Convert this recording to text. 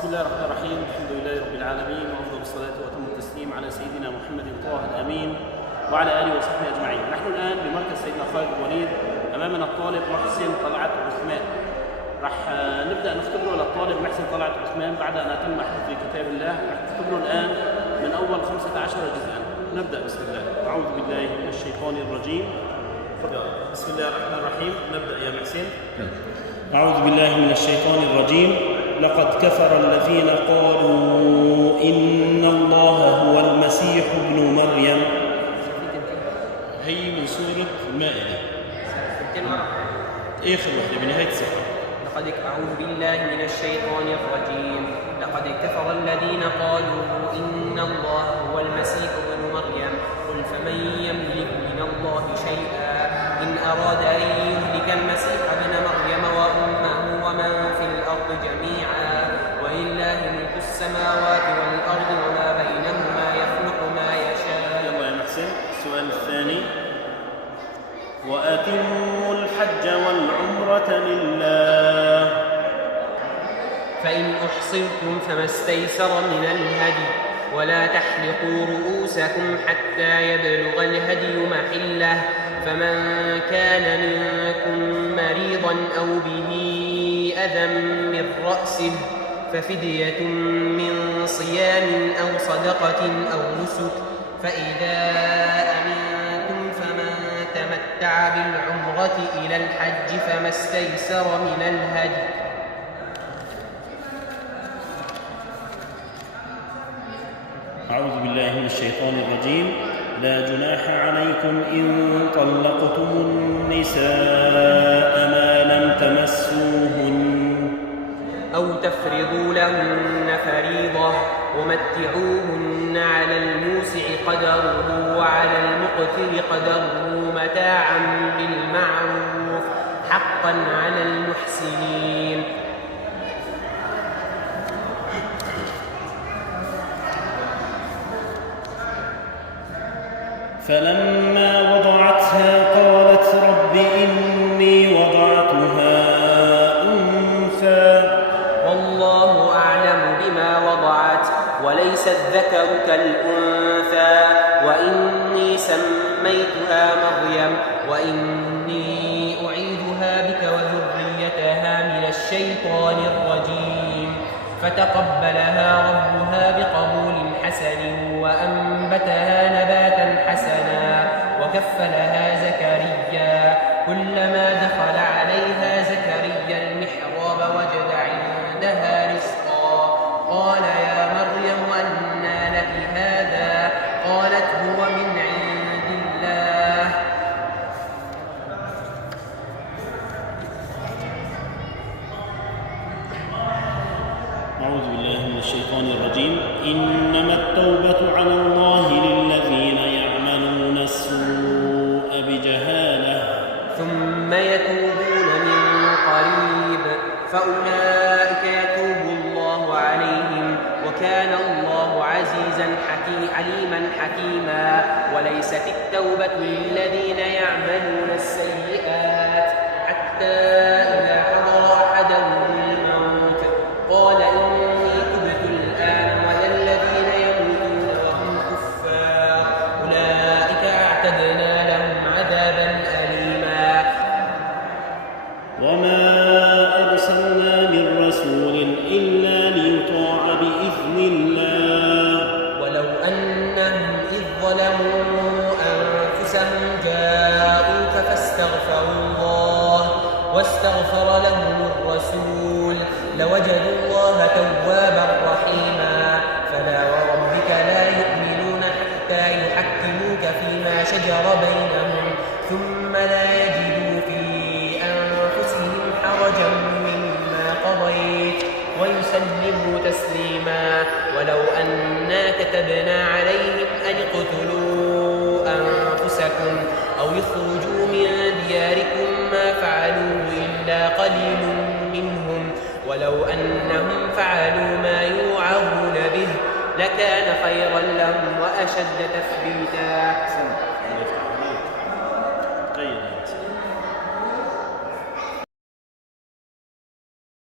بسم الله الرحمن الرحيم. الحمد لله رب العالمين، وأفضل الصلاة وأتم التسليم على سيدنا محمد طه الأمين وعلى آله وصحبه أجمعين. نحن الآن بمركز سيدنا خالد الوليد، أمامنا الطالب محسن طلعت عثمان. راح نبدأ نختبره للطالب محسن طلعت عثمان بعد أن أتم حفظ كتاب الله. راح نختبره الآن من أول 15 جزءا. نبدأ بسم الله. أعوذ بالله من الشيطان الرجيم. بسم الله الرحمن الرحيم. نبدأ يا محسن. أعوذ بالله من الشيطان الرجيم. لقد كفر الذين قالوا إن الله هو المسيح ابن مريم. هي من سورة المائدة، آخر وحدة بنهاية الصفحة. أعوذ بالله من الشيطان الرجيم. لقد كفر الذين قالوا إن الله هو المسيح ابن مريم. قل فمن يملك من الله شيئا إن أراد أن يهلك المسيح ابن مريم وأمه ومن في الأرض جميعا ولله ملك السماوات والأرض وما بينهما يخلق ما يشاء. يلا يا محسن السؤال الثاني. وأتموا الحج والعمرة لله. فإن أحصرتم فما استيسر من الهدي ولا تحلقوا رؤوسكم حتى يبلغ الهدي محله. فمن كان منكم مريضا أو به أذى من رأسه ففدية من صيام أو صدقة أو نسك. فإذا أمنتم فمن تمتع بالعمرة إلى الحج فما استيسر من الهدي. أعوذ بالله من الشيطان الرجيم. لا جناح عليكم إن طلقتم النساء ما لم تمسوهن أو تفرضوا لهن فريضة ومتعوهن على الموسع قدره وعلى المقتر قدره متاعا بالمعروف حقا على المحسنين. فلما وضعتها قالت رب إني وضعتها أنثى والله أعلم بما وضعت وليس الذكر كالأنثى وإني سميتها مريم وإني أعيذها بك وذريتها من الشيطان الرجيم. فتقبلها ربها بقبول حسن وأنبتها نباتا حسنا وكفلها زكريا. كلما دخل عليها زكريا المحراب وجد عندها رزقا. قال يا مريم أنى لك هذا؟ قالت هو من عند الله. أعوذ بالله من الشيطان الرجيم. إنما التوبة على الله للذين يعملون السوء بجهالة ثم يتوبون من قريب فأولئك يتوب الله عليهم وكان الله عزيزا عليما حكيما. وليست التوبة للذين يعملون السيئات حتى إذا حضر أحدهم الموت قال إني تبت الآن ولا الذين يموتون وهم كفار أولئك أعتدنا لهم عذابا أليما. وما أرسلنا من رسول إلا ليطاع بإذن الله. ولو أنهم إذ ظلموا أنفسهم جاءوك فاستغفروا الله واستغفر لهم الرسول لوجدوا الله توابا رحيما. فلا وربك لا يؤمنون حتى يحكموك فيما شجر بينهم ثم لا يجدوا في أنفسهم حرجا مما قضيت ويسلموا تسليما. ولو أنا كتبنا عليهم أن اقتلوا أنفسكم أو يخرجوا من دياركم ما فعلوه إلا قليل منهم ولو أنهم فعلوا ما يوعظون به لكان خيرا لهم وأشد تثبيتا.